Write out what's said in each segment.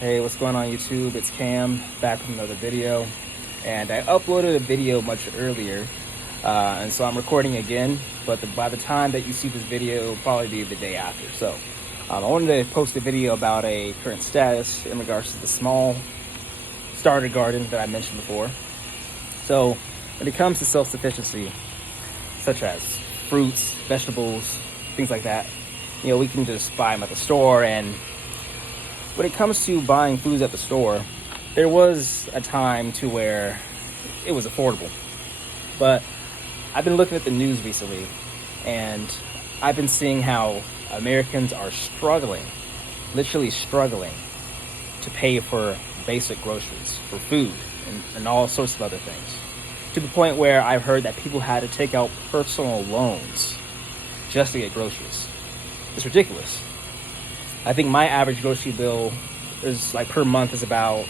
Hey, what's going on YouTube? It's Cam, back with another video. And I uploaded a video much earlier, and so I'm recording again, but by the time that you see this video, it'll probably be the day after. So I wanted to post a video about a current status in regards to the small starter garden that I mentioned before. So when it comes to self-sufficiency, such as fruits, vegetables, things like that, you know, we can just buy them at the store. And when it comes to buying foods at the store, there was a time to where it was affordable. But I've been looking at the news recently, and I've been seeing how Americans are struggling, literally struggling, to pay for basic groceries, for food, and all sorts of other things. To the point where I've heard that people had to take out personal loans just to get groceries. It's ridiculous. I think my average grocery bill is like per month is about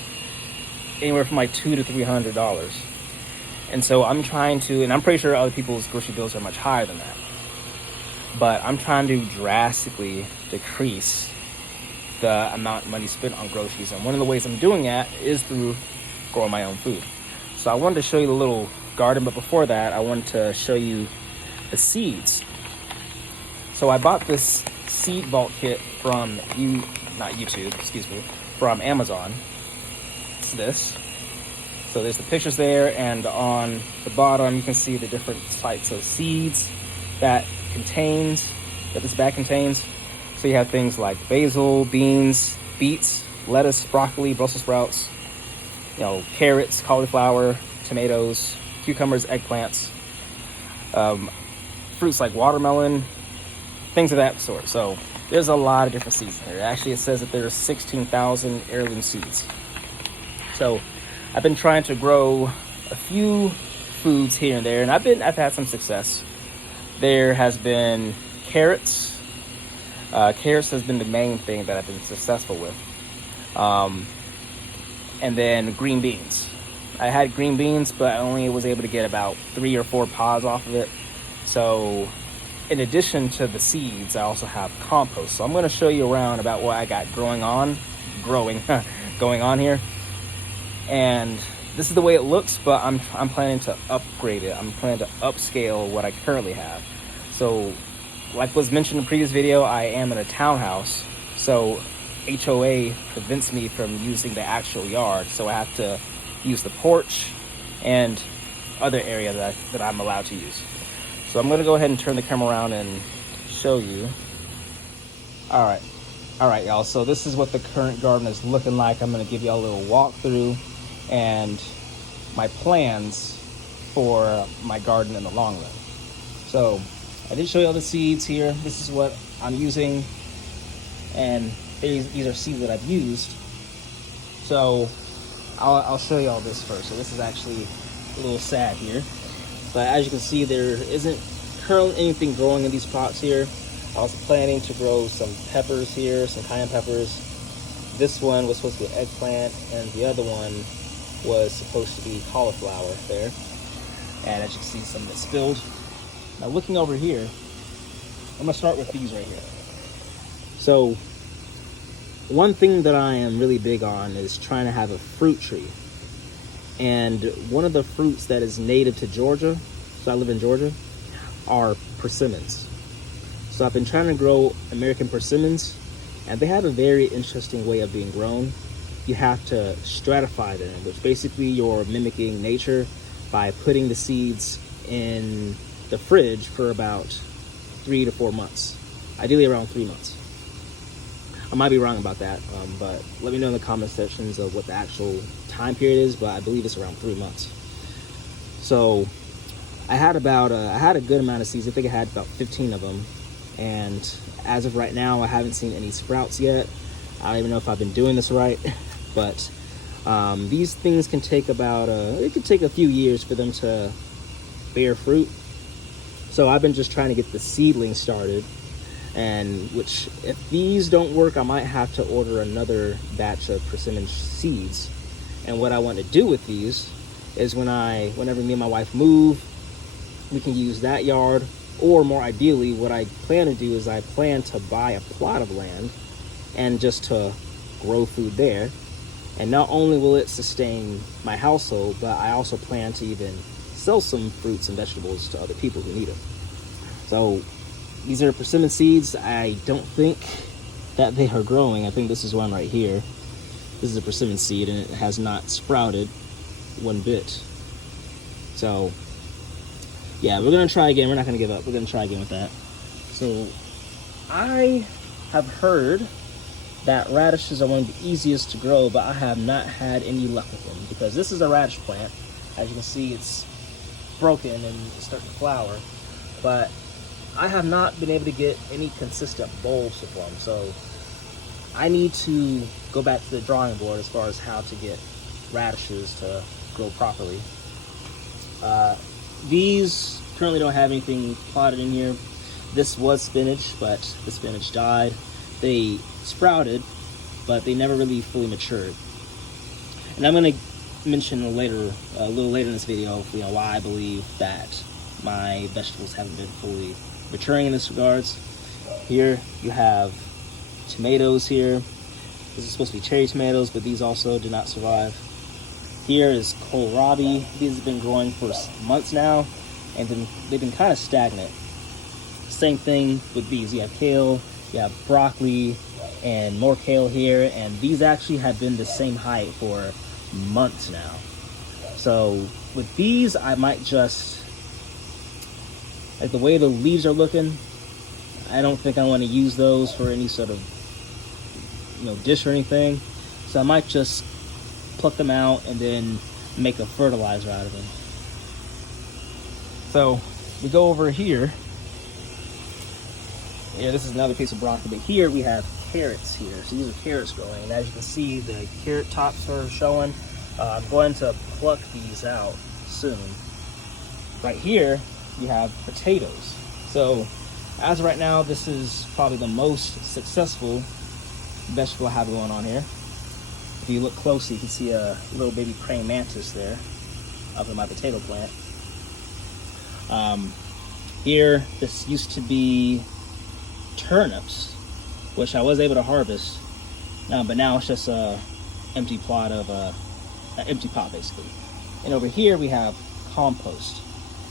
anywhere from like $200 to $300. And so I'm trying to, and I'm pretty sure other people's grocery bills are much higher than that. But I'm trying to drastically decrease the amount of money spent on groceries. And one of the ways I'm doing that is through growing my own food. So I wanted to show you the little garden, but before that, I wanted to show you the seeds. So I bought this seed vault kit from from Amazon. It's this. So there's the pictures there, and on the bottom you can see the different types of seeds that this bag contains. So you have things like basil, beans, beets, lettuce, broccoli, Brussels sprouts, carrots, cauliflower, tomatoes, cucumbers, eggplants, fruits like watermelon, things of that sort. So there's a lot of different seeds in here. Actually, it says that there's 16,000 heirloom seeds. So I've been trying to grow a few foods here and there, and I've had some success. There has been carrots. Carrots has been the main thing that I've been successful with. And then green beans. I had green beans, but I only was able to get about 3 or 4 pods off of it. So in addition to the seeds, I also have compost. So I'm going to show you around about what I got going on here. And this is the way it looks, but I'm planning to upgrade it. I'm planning to upscale what I currently have. So like was mentioned in the previous video, I am in a townhouse. So HOA prevents me from using the actual yard. So I have to use the porch and other area that I'm allowed to use. So I'm going to go ahead and turn the camera around and show you. All right, y'all. So this is what the current garden is looking like. I'm going to give y'all a little walkthrough and my plans for my garden in the long run. So I did show y'all the seeds here. This is what I'm using, and these are seeds that I've used. So I'll show y'all this first. So this is actually a little sad here. But as you can see, there isn't currently anything growing in these pots here. I was planning to grow some peppers here, some cayenne peppers. This one was supposed to be eggplant, and the other one was supposed to be cauliflower there. And as you can see, some of it spilled. Now looking over here, I'm gonna start with these right here. So one thing that I am really big on is trying to have a fruit tree. And one of the fruits that is native to Georgia, so I live in Georgia, are persimmons. So I've been trying to grow American persimmons, and they have a very interesting way of being grown. You have to stratify them, which basically you're mimicking nature by putting the seeds in the fridge for about 3 to 4 months, ideally around 3 months. I might be wrong about that, but let me know in the comment sections of what the actual time period is, but I believe it's around 3 months. So I had a good amount of seeds. I think I had about 15 of them, and as of right now, I haven't seen any sprouts yet. I don't even know if I've been doing this right, but these things can take it could take a few years for them to bear fruit. So I've been just trying to get the seedling started, and which if these don't work, I might have to order another batch of persimmon seeds. And what I want to do with these is whenever me and my wife move, we can use that yard, or more ideally, what I plan to do is I plan to buy a plot of land and just to grow food there. And not only will it sustain my household, but I also plan to even sell some fruits and vegetables to other people who need them. So these are persimmon seeds. I don't think that they are growing. I think this is one right here. This is a persimmon seed, and it has not sprouted one bit. So yeah, we're gonna try again. We're not gonna give up. We're gonna try again with that. So I have heard that radishes are one of the easiest to grow, but I have not had any luck with them, because this is a radish plant. As you can see, it's broken and it's starting to flower, but I have not been able to get any consistent bulbs of them. So I need to go back to the drawing board as far as how to get radishes to grow properly. These currently don't have anything plotted in here. This was spinach, but the spinach died. They sprouted, but they never really fully matured. And I'm going to mention a little later in this video, why I believe that my vegetables haven't been fully maturing in this regards. Here you have tomatoes here. This is supposed to be cherry tomatoes, but these also did not survive. Here is kohlrabi. These have been growing for months now, and they've been kind of stagnant. Same thing with these. You have kale, you have broccoli, and more kale here, and these actually have been the same height for months now. So with these, I might just, like the way the leaves are looking, I don't think I want to use those for any sort of dish or anything. So I might just pluck them out and then make a fertilizer out of them. So we go over here. Yeah, this is another piece of broccoli, but here we have carrots here. So these are carrots growing, and as you can see, the carrot tops are showing. I'm going to pluck these out soon. Right here, you have potatoes. So as of right now, this is probably the most successful vegetable I have going on here. If you look closely, you can see a little baby praying mantis there up in my potato plant. Here, this used to be turnips, which I was able to harvest, but now it's just a empty plot of an empty pot basically. And over here we have compost.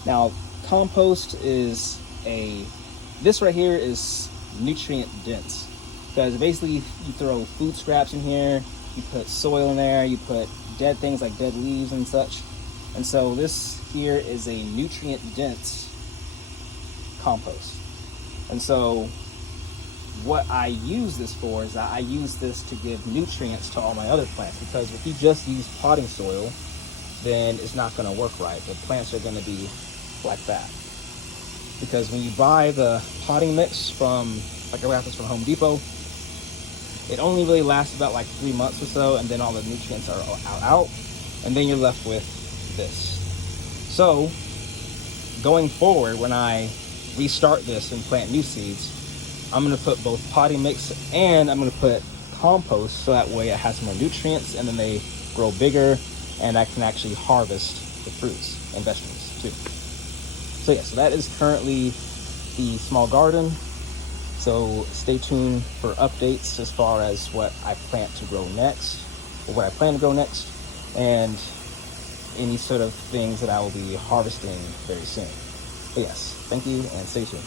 Now compost is this right here is nutrient dense, because basically you throw food scraps in here, you put soil in there, you put dead things like dead leaves and such, and so this here is a nutrient dense compost. And so what I use this for is that I use this to give nutrients to all my other plants, because if you just use potting soil, then it's not going to work right. The plants are going to be like that. Because when you buy the potting mix from, like I got this from Home Depot, it only really lasts about like 3 months or so, and then all the nutrients are out, and then you're left with this. So going forward, when I restart this and plant new seeds, I'm going to put both potting mix and I'm going to put compost, so that way it has more nutrients and then they grow bigger, and I can actually harvest the fruits and vegetables too. So yeah, so that is currently the small garden. So stay tuned for updates as far as what I plan to grow next, or what I plan to grow next, and any sort of things that I will be harvesting very soon. But yes, thank you and stay tuned.